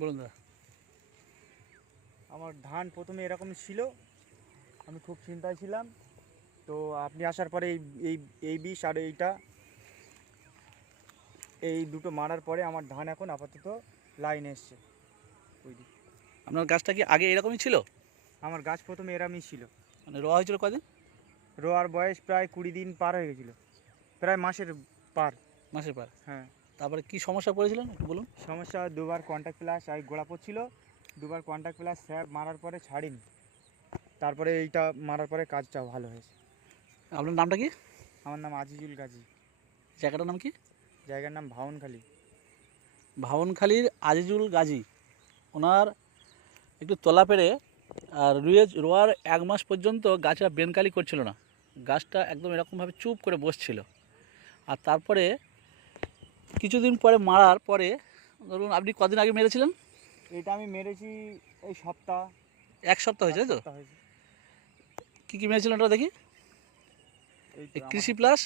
বলুন দাদা। আমার ধান প্রথমে এরকম ছিল, আমি খুব চিন্তায় ছিলাম। তো আপনি আসার পরে এই এই বিষ আর এই দুটো মারার পরে আমার ধান এখন আপাতত লাইনে এসছে। ওই দিক আপনার গাছটা কি আগে এরকমই ছিল? আমার গাছ প্রথমে এরমই ছিল। মানে রোয়া হয়েছিল কদিন? রোয়ার বয়স প্রায় 20 দিন পার হয়ে গেছিলো, প্রায় মাসের পার। মাসের পর? হ্যাঁ। তারপরে কি সমস্যা পড়েছিলেন একটু বলুন। সমস্যা, দুবার কন্ট্যাক্ট প্লাস আর গোড়া পড়ছিল, দুবার কন্ট্যাক্ট প্লাস স্যাপ মারার পরে ছাড়িনি, তারপরে এইটা মারার পরে কাজটা ভালো হয়েছে। আপনার নামটা কি? আমার নাম আজিজুল গাজী। জায়গাটার নাম কি? জায়গার নাম ভাউনখালী। ভাউনখালীর আজিজুল গাজী। ওনার একটু তলা পেরে আর রোয়ার 1 মাস পর্যন্ত গাছটা বেনকালি করছিল না, গাছটা একদম এরকমভাবে চুপ করে বসছিল। আর তারপরে কিছুদিন পরে মারার পরে, ধরুন আপনি কদিন আগে মেরেছিলেন? এটা আমি মেরেছি এই সপ্তাহ, 1 সপ্তাহ হয়েছে, তাই তো? সপ্তাহ হয়েছে। কী কী মেরেছিলেন ওটা দেখি। এই তো এই আমার কৃষি প্লাস,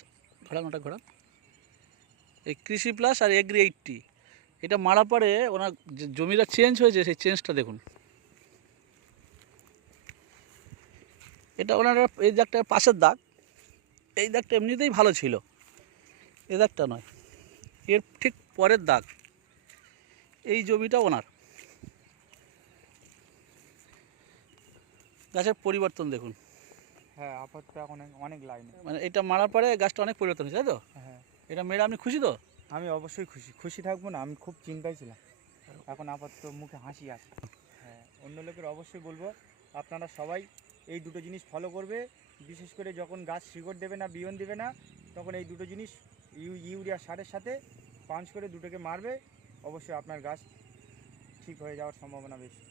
ঘোরান ওটা ঘোরান, এই কৃষি প্লাস আর এগ্রি 80, এটা মারার পরে ওনার যে জমিটা চেঞ্জ হয়েছে সেই চেঞ্জটা দেখুন। এটা ওনার এই দাগটা পাশের দাগ, এই দাগটা এমনিতেই ভালো ছিল, এই দাগটা নয়, এর ঠিক পরের দাগ। এই জমিটা ওনার, গাছের পরিবর্তন দেখুন। হ্যাঁ, আপাতত এখন অনেক লাইনে। মানে এটা মারার পরে গাছটা অনেক পরিবর্তন হয়েছে, তাই তো? হ্যাঁ, এটা মেরে আপনি খুশি তো? আমি অবশ্যই খুশি। খুশি থাকবো না, আমি খুব চিন্তায় ছিলাম, এখন আপাতত মুখে হাসি আছে। হ্যাঁ, অন্য লোকের অবশ্যই বলবো আপনারা সবাই এই দুটো জিনিস ফলো করবে। বিশেষ করে যখন গাছ শিকড় দেবে না, বিয়ন দেবে না, তখন এই দুটো জিনিস ইউরিয়া সারের সাথে পাঞ্চ করে দুটোকে মারবে, অবশ্যই আপনার গাছ ঠিক হয়ে যাওয়ার সম্ভাবনা বেশি।